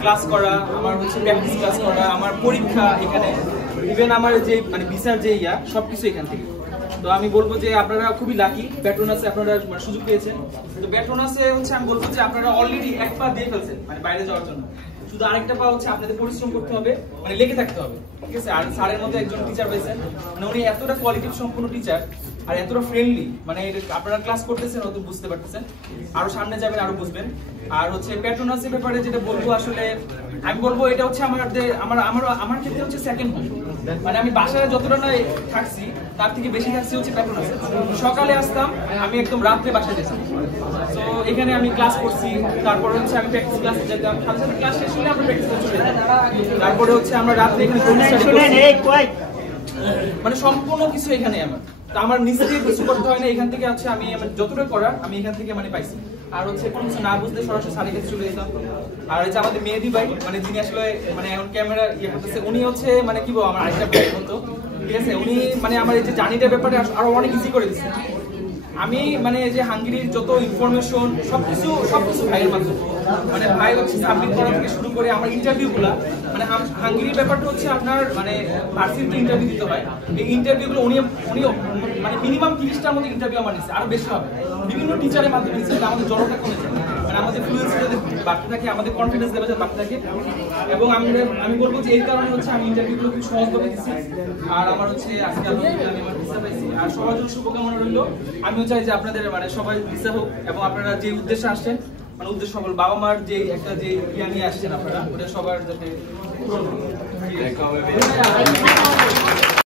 Class করা, আমার হচ্ছে প্র্যাকটিস ক্লাস করা, আমার পরীক্ষা এখানে, ইভেন আমার যে মানে ভিসার যে সবকিছু এখান থেকে। তো আমি বলবো যে আপনারা খুবই লাকি, পেট্রোনাসে আপনারা মানে সুযোগ পেয়েছেন। তো পেট্রোনাসে হচ্ছে আমি বলবো যে আপনারা অলরেডি এক পা দিয়ে ফেলছেন মানে বাইরে যাওয়ার জন্য, শুধু আরেকটা পা হচ্ছে আপনাদের পরিশ্রম করতে হবে, মানে লেগে থাকতে হবে, ঠিক আছে। আর স্যারের মধ্যে একজন টিচার পেয়েছেন, মানে উনি এতটা কোয়ালিটি সম্পন্ন টিচার আর এতটা ফ্রেন্ডলি, মানে আপনারা ক্লাস করতেছেন হয়তো বুঝতে পারতেছেন, আরো সামনে যাবেন আরো বুঝবেন। আর হচ্ছে পেট্রোনাসের ব্যাপারে যেটা বলবো, আসলে আমি বলবো এটা হচ্ছে আমার ক্ষেত্রে হচ্ছে সেকেন্ড হোম। মানে আমি বাসায় যতটা না থাকছি তার থেকে বেশি থাকছি হচ্ছে পেট্রোনাসে। সকালে আসতাম, আমি একদম রাত্রে বাসায় যেতাম। তো এখানে আমি ক্লাস করছি, তারপরে হচ্ছে আমি প্র্যাকটিস ক্লাসে যেতাম, সাথে সাথে ক্লাস শেষ হলে আমরা প্র্যাকটিস চলে যেতাম। তারপরে হচ্ছে আমরা রাত্রে এখানে মানে সম্পূর্ণ কিছু এখানে আমার নিজ থেকে কিছু করতে হয় না, এখান থেকে হচ্ছে আমি যতটা করার আমি এখান থেকে মানে পাইছি। আর হচ্ছে কোনো কিছু না বুঝতে সরাসরি স্যারের কাছে চলে যেতাম। আর হচ্ছে আমাদের মেহেদি ভাই, মানে যিনি আসলে মানে এখন ক্যামেরা করতেছে, উনি হচ্ছে মানে কি বলবো আমার আরেকটা ভাই বলতো, ঠিক আছে। উনি মানে আমার এই যে জার্নিটার ব্যাপারে আরো অনেক ইজি করে দিচ্ছে। আমি মানে যে হাঙ্গেরির যত ইনফরমেশন সবকিছু ভাইয়ের মাধ্যমে, মানে ভাই হচ্ছে সাবমিট করা থেকে শুরু করে আমার ইন্টারভিউ গুলা, মানে হাঙ্গেরির ব্যাপারটা হচ্ছে আপনার মানে ভার্সিটিতে ইন্টারভিউ দিতে হয়। এই ইন্টারভিউ গুলো উনি মানে মিনিমাম 30টার মধ্যে ইন্টারভিউ আমার নিচ্ছে, আরো বেশি হবে। বিভিন্ন টিচারের মাধ্যমে নিচ্ছে, আমাদের জড়তা কমেছে, মানে আমাদের ফ্লুয়েন্সি যাতে বাড়তে থাকে, আমাদের কনফিডেন্স লেভেল যাতে বাড়তে থাকে। এবং আমি বলবো যে এই কারণে হচ্ছে আমি ইন্টারভিউ গুলো খুব সহজভাবে দিচ্ছি। আর আমার হচ্ছে আজকে আমি আমার ভিসা পাইছি। আর সবার জন্য শুভকামনা রইল। আমিও চাই যে আপনাদের মানে সবাই ভিসা হোক, এবং আপনারা যে উদ্দেশ্যে আসছেন, মানে উদ্দেশ্য সকল বাবা মার যে একটা যে ইয়া নিয়ে আসছেন আপনারা, ওটা সবার যাতে পূরণ হবে।